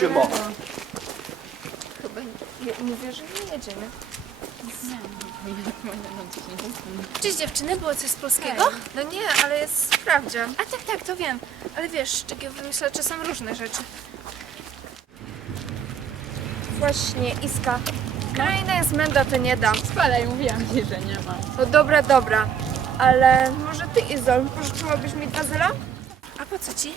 Siema. Chyba nie, mówię, że nie jedziemy. Cześć dziewczyny, było coś z polskiego? No nie, ale jest sprawdzian. A tak, tak, to wiem. Ale wiesz, szczegóły wymyślacze są różne rzeczy. Właśnie, Iska. Kraina jest menda, to nie dam. Spadaj, mówiłam ci, że nie ma. No dobra, dobra. Ale może ty, Izol, pożyczyłabyś mi dwa zera? A po co ci?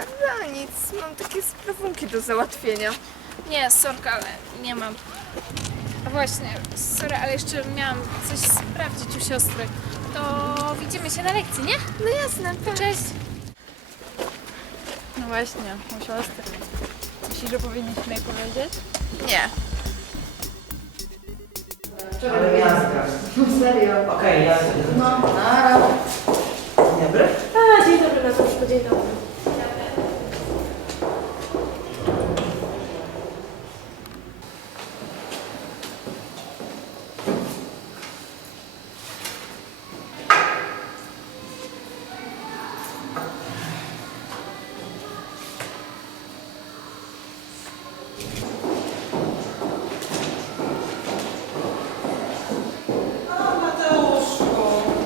A na nic, mam takie sprawunki do załatwienia. Nie, sorka, ale nie mam. A właśnie, sorry, ale jeszcze miałam coś sprawdzić u siostry. To widzimy się na lekcji, nie? No jasne, tak. Cześć. No właśnie, u siostry. Myślisz, że powinniśmy jej powiedzieć? Nie. Ale jazda. Serio? Okej, jazda. No, nara. Dzień dobry. A, dzień dobry, Nataszko, dzień dobry.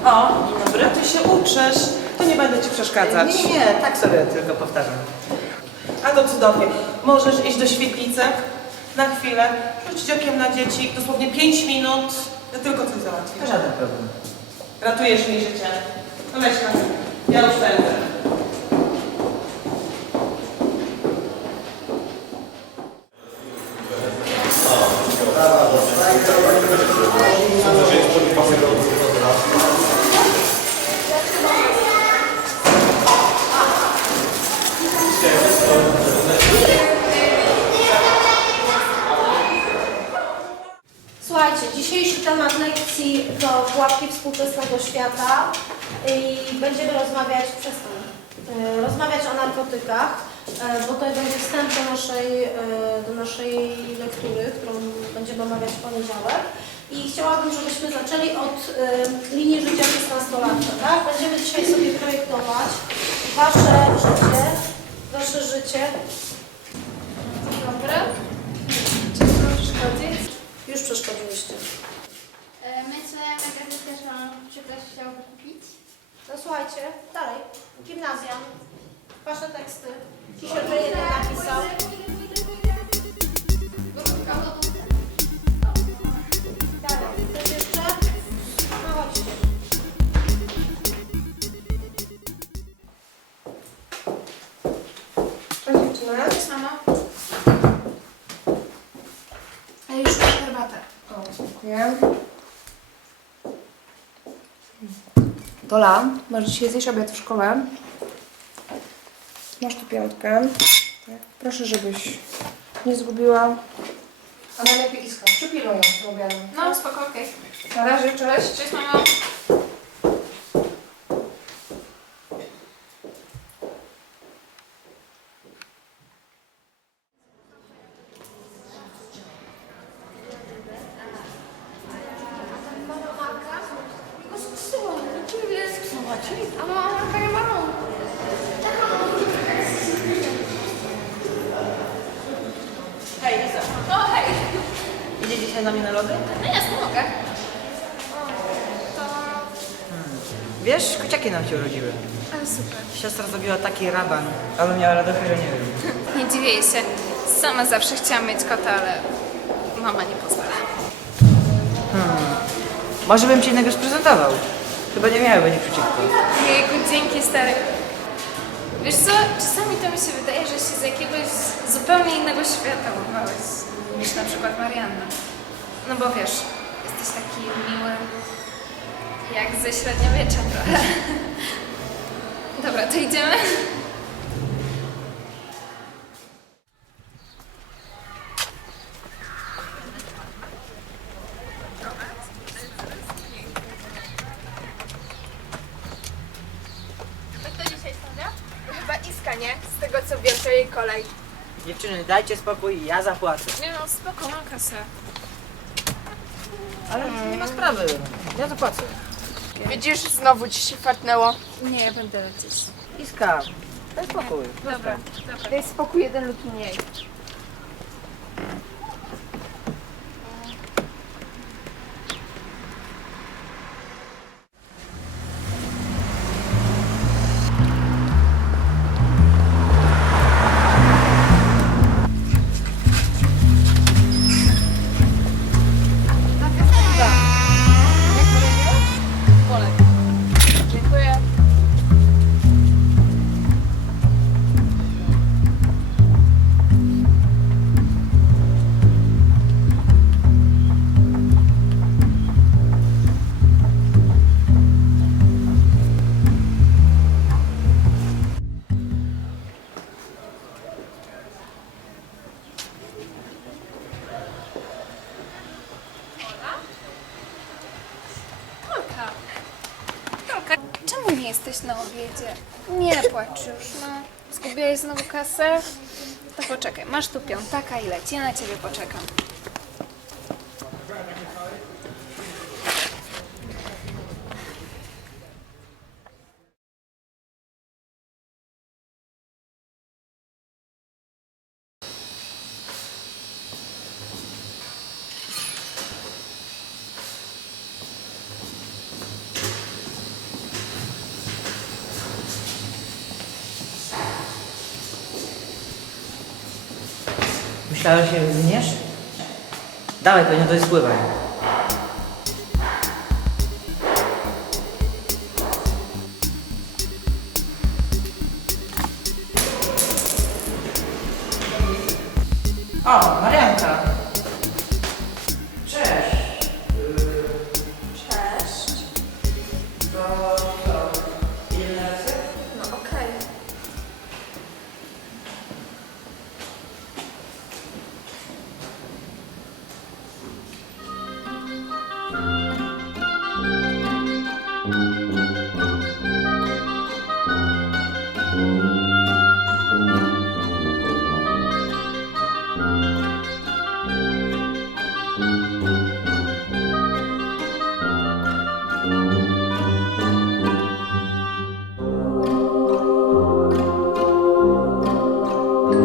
O, dzień dobry. Ty się uczysz, to nie będę ci przeszkadzać. Nie, nie, tak sobie tylko powtarzam. A to cudownie. Możesz iść do świetlicy na chwilę, rzucić okiem na dzieci, dosłownie 5 minut. Ja tylko coś załatwię. Żaden problem. Ratujesz mi życie. No Leśka, ja już współczesnego świata i będziemy rozmawiać przez to, e, rozmawiać o narkotykach, e, bo to będzie wstęp do naszej, e, do naszej lektury, którą będziemy omawiać w poniedziałek. I chciałabym, żebyśmy zaczęli od linii życia 16-latka, tak? Będziemy dzisiaj sobie projektować Wasze życie, Wasze życie. Dobra? Czy to przeszkodzić? Już przeszkodziliście. Myślę, że gazetę, że ktoś chciałby kupić. No słuchajcie, dalej. Gimnazja. Wasze teksty. Że jeden napisał. Dalej. Ktoś jeszcze? No chodźcie. Cześć dziewczyna. Cześć, mamo. Ja już piję herbatę. O, dziękuję. Dola, masz dzisiaj zjeść obiad w szkole. Masz tu piątkę. Tak. Proszę, żebyś nie zgubiła. A najlepiej Iska, przypiluj ją z obiadem. No, spoko, okej. Na razie, cześć. Cześć, mamo. A mama ma taką małą. Hej, Liza. O, hej. Idzie dzisiaj na mnie na lody? No jasne, mogę. Wiesz, kociaki nam się urodziły. Ale super. Siostra zrobiła taki raban, ale miała radochę, że nie wiem. Nie dziwię jej się. Sama zawsze chciałam mieć kota, ale mama nie pozwala. Może bym ci innego sprezentował. Chyba nie miały będzie przeciwko. Jejku, dzięki stary. Wiesz co, czasami to mi się wydaje, że się z jakiegoś zupełnie innego świata urwałeś niż na przykład Marianna. No bo wiesz, jesteś taki miły, jak ze średniowiecza trochę. Dobra, to idziemy? Chyba Iska, nie? Z tego co wiem, to jej kolej. Dziewczyny, dajcie spokój, ja zapłacę. Nie no, spoko, mam kasę. Ale nie ma sprawy, ja zapłacę. Widzisz, znowu ci się fartnęło. Nie, będę lecieć. Iska, Daj spokój. Dobra, dobra. Daj spokój jeden lub mniej. Jesteś na obiedzie? Nie płacz już, no. Zgubiłeś znowu kasę? To poczekaj, masz tu piątaka i leć, ja na ciebie poczekam. Myślałeś, że wymieniesz? Dawaj, to nie to jest spływaj. O, Marianka.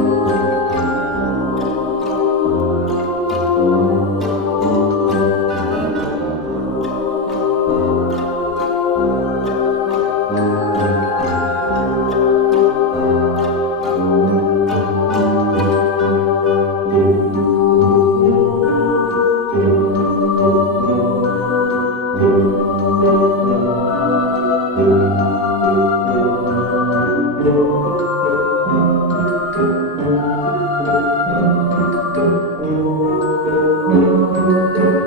Música Marianka.